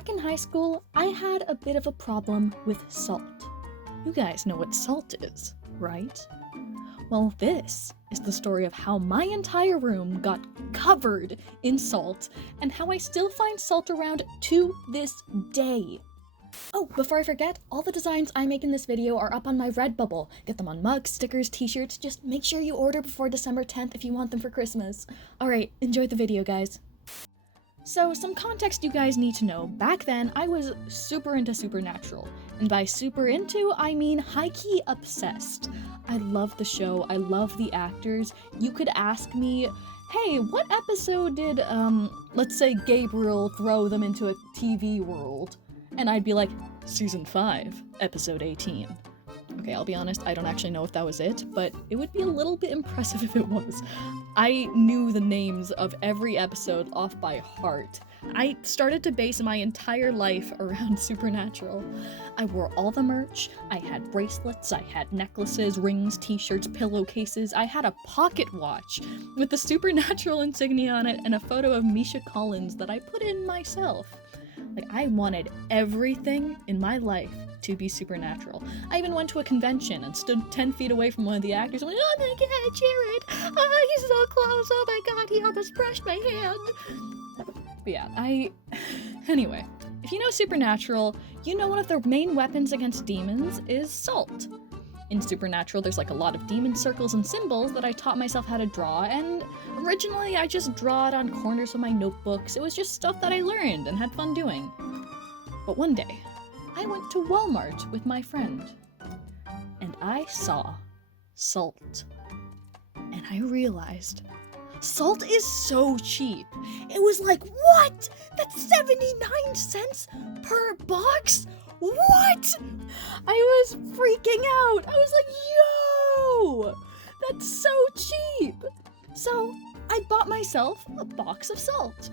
back in high school, I had a bit of a problem with salt. You guys know what salt is, right? Well, this is the story of how my entire room got covered in salt and how I still find salt around to this day. Oh, before I forget, all the designs I make in this video are up on my Redbubble. Get them on mugs, stickers, t-shirts. Just make sure you order before December 10th if you want them for Christmas. Alright, enjoy the video, guys. So, some context you guys need to know. Back then, I was super into Supernatural. And by super into, I mean high-key obsessed. I love the show, I love the actors. You could ask me, hey, what episode did, let's say Gabriel throw them into a TV world? And I'd be like, Season 5, Episode 18. Okay, I'll be honest, I don't actually know if that was it, but it would be a little bit impressive if it was. I knew the names of every episode off by heart. I started to base my entire life around Supernatural. I wore all the merch, I had bracelets, I had necklaces, rings, t-shirts, pillowcases, I had a pocket watch with the Supernatural insignia on it and a photo of Misha Collins that I put in myself. Like, I wanted everything in my life to be Supernatural. I even went to a convention and stood 10 feet away from one of the actors and went, oh my god, Jared! Oh, he's so close! Oh my god, he almost brushed my hand! But yeah, Anyway, if you know Supernatural, you know one of their main weapons against demons is salt. In Supernatural, there's like a lot of demon circles and symbols that I taught myself how to draw, and originally I just draw it on corners of my notebooks. It was just stuff that I learned and had fun doing. But one day, I went to Walmart with my friend, and I saw salt. And I realized, salt is so cheap. It was like, what? That's 79 cents per box? What? I was freaking out. I was like, yo, that's so cheap. So I bought myself a box of salt.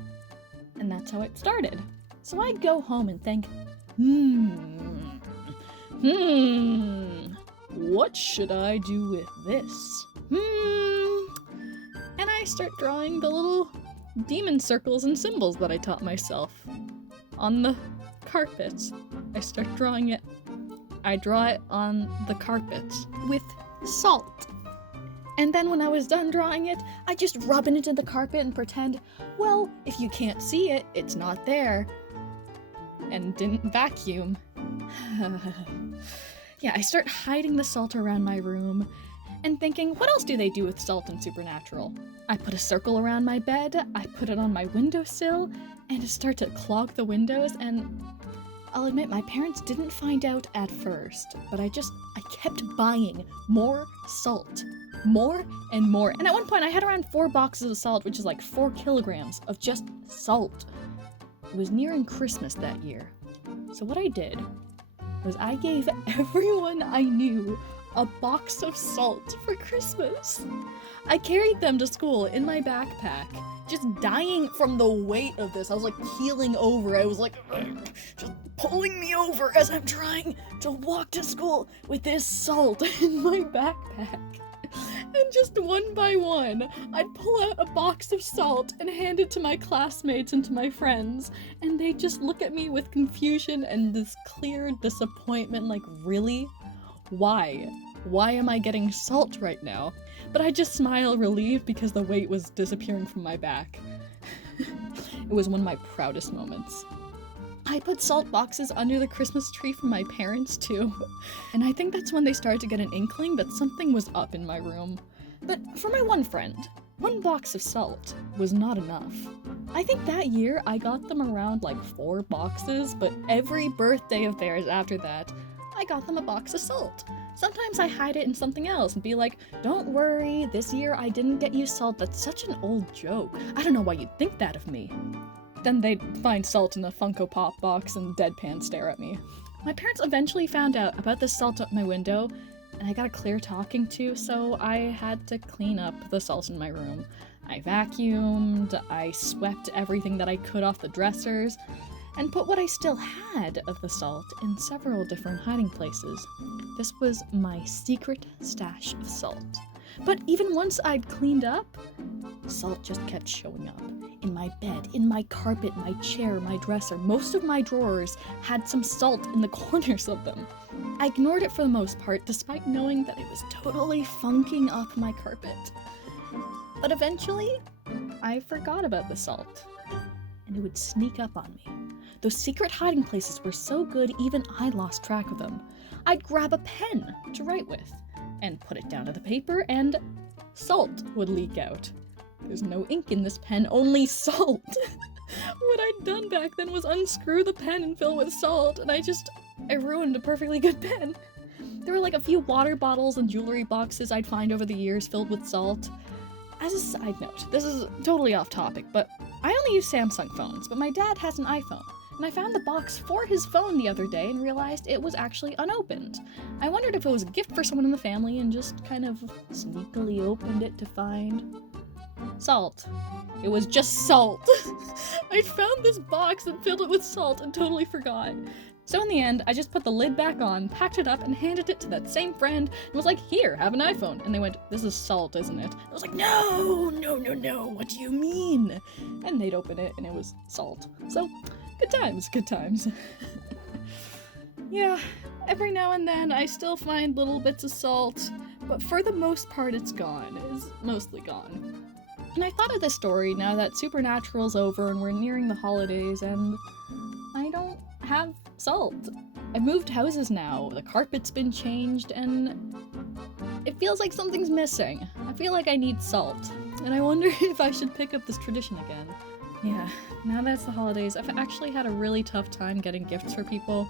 And that's how it started. So I go home and think, what should I do with this? And I start drawing the little demon circles and symbols that I taught myself on the carpet. I start drawing it. I draw it on the carpet with salt. And then when I was done drawing it, I just rub it into the carpet and pretend, well, if you can't see it, it's not there. And didn't vacuum. Yeah, I start hiding the salt around my room and thinking, what else do they do with salt in Supernatural? I put a circle around my bed, I put it on my windowsill, and it started to clog the windows, and I'll admit my parents didn't find out at first, but I kept buying more salt. More and more. And at one point I had around 4 boxes of salt, which is like 4 kilograms of just salt. It was nearing Christmas that year. So what I did was I gave everyone I knew a box of salt for Christmas. I carried them to school in my backpack, just dying from the weight of this. I was like keeling over. I was like, just pulling me over as I'm trying to walk to school with this salt in my backpack. And just one by one, I'd pull out a box of salt and hand it to my classmates and to my friends, and they'd just look at me with confusion and this clear disappointment, like, really? Why? Why am I getting salt right now? But I just smile relieved because the weight was disappearing from my back. It was one of my proudest moments. I put salt boxes under the Christmas tree for my parents too, and I think that's when they started to get an inkling that something was up in my room. But for my one friend, 1 box of salt was not enough. I think that year I got them around like 4 boxes, but every birthday of theirs after that, I got them a box of salt. Sometimes I hide it in something else and be like, don't worry, this year I didn't get you salt, that's such an old joke. I don't know why you'd think that of me. Then they'd find salt in a Funko Pop box and deadpan stare at me. My parents eventually found out about the salt up my window, and I got a clear talking to, so I had to clean up the salt in my room. I vacuumed, I swept everything that I could off the dressers, and put what I still had of the salt in several different hiding places. This was my secret stash of salt. But even once I'd cleaned up, salt just kept showing up. In my bed, in my carpet, my chair, my dresser, most of my drawers had some salt in the corners of them. I ignored it for the most part, despite knowing that it was totally funking up my carpet. But eventually, I forgot about the salt, and it would sneak up on me. Those secret hiding places were so good, even I lost track of them. I'd grab a pen to write with, and put it down to the paper, and salt would leak out. There's no ink in this pen, only salt. What I'd done back then was unscrew the pen and fill with salt, and I ruined a perfectly good pen. There were like a few water bottles and jewelry boxes I'd find over the years filled with salt. As a side note, this is totally off topic, but I only use Samsung phones, but my dad has an iPhone, and I found the box for his phone the other day and realized it was actually unopened. I wondered if it was a gift for someone in the family and just kind of sneakily opened it to find salt. It was just salt. I found this box and filled it with salt and totally forgot. So in the end, I just put the lid back on, packed it up, and handed it to that same friend, and was like, here, have an iPhone. And they went, this is salt, isn't it? I was like, no, what do you mean? And they'd open it, and it was salt. So, good times. Yeah, every now and then I still find little bits of salt, but for the most part it's gone. It is mostly gone. And I thought of this story now that Supernatural's over and we're nearing the holidays, and I don't have salt. I've moved houses now, the carpet's been changed, and it feels like something's missing. I feel like I need salt, and I wonder if I should pick up this tradition again. Yeah, now that it's the holidays, I've actually had a really tough time getting gifts for people.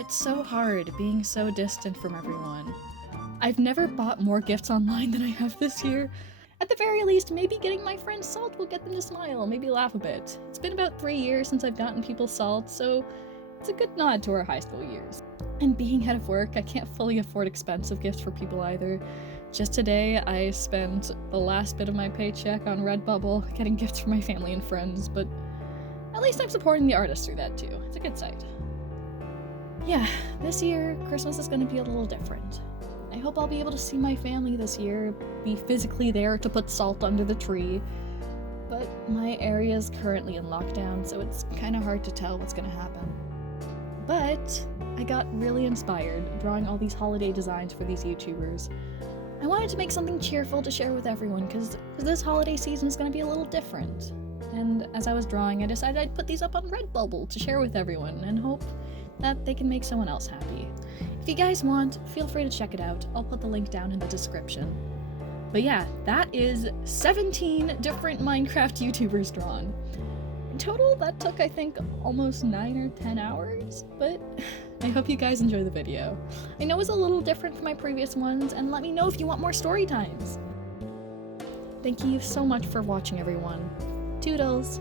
It's so hard being so distant from everyone. I've never bought more gifts online than I have this year. At the very least, maybe getting my friends salt will get them to smile, maybe laugh a bit. It's been about 3 years since I've gotten people salt, so it's a good nod to our high school years. And being out of work, I can't fully afford expensive gifts for people either. Just today, I spent the last bit of my paycheck on Redbubble getting gifts for my family and friends, but at least I'm supporting the artists through that too. It's a good site. Yeah, this year, Christmas is gonna be a little different. I hope I'll be able to see my family this year, be physically there to put salt under the tree, but my area is currently in lockdown, so it's kinda hard to tell what's gonna happen. But I got really inspired drawing all these holiday designs for these YouTubers. I wanted to make something cheerful to share with everyone, because this holiday season is going to be a little different. And as I was drawing, I decided I'd put these up on Redbubble to share with everyone, and hope that they can make someone else happy. If you guys want, feel free to check it out. I'll put the link down in the description. But yeah, that is 17 different Minecraft YouTubers drawn. In total, that took, I think, almost 9 or 10 hours, but I hope you guys enjoy the video. I know it's a little different from my previous ones, and let me know if you want more story times. Thank you so much for watching, everyone. Toodles!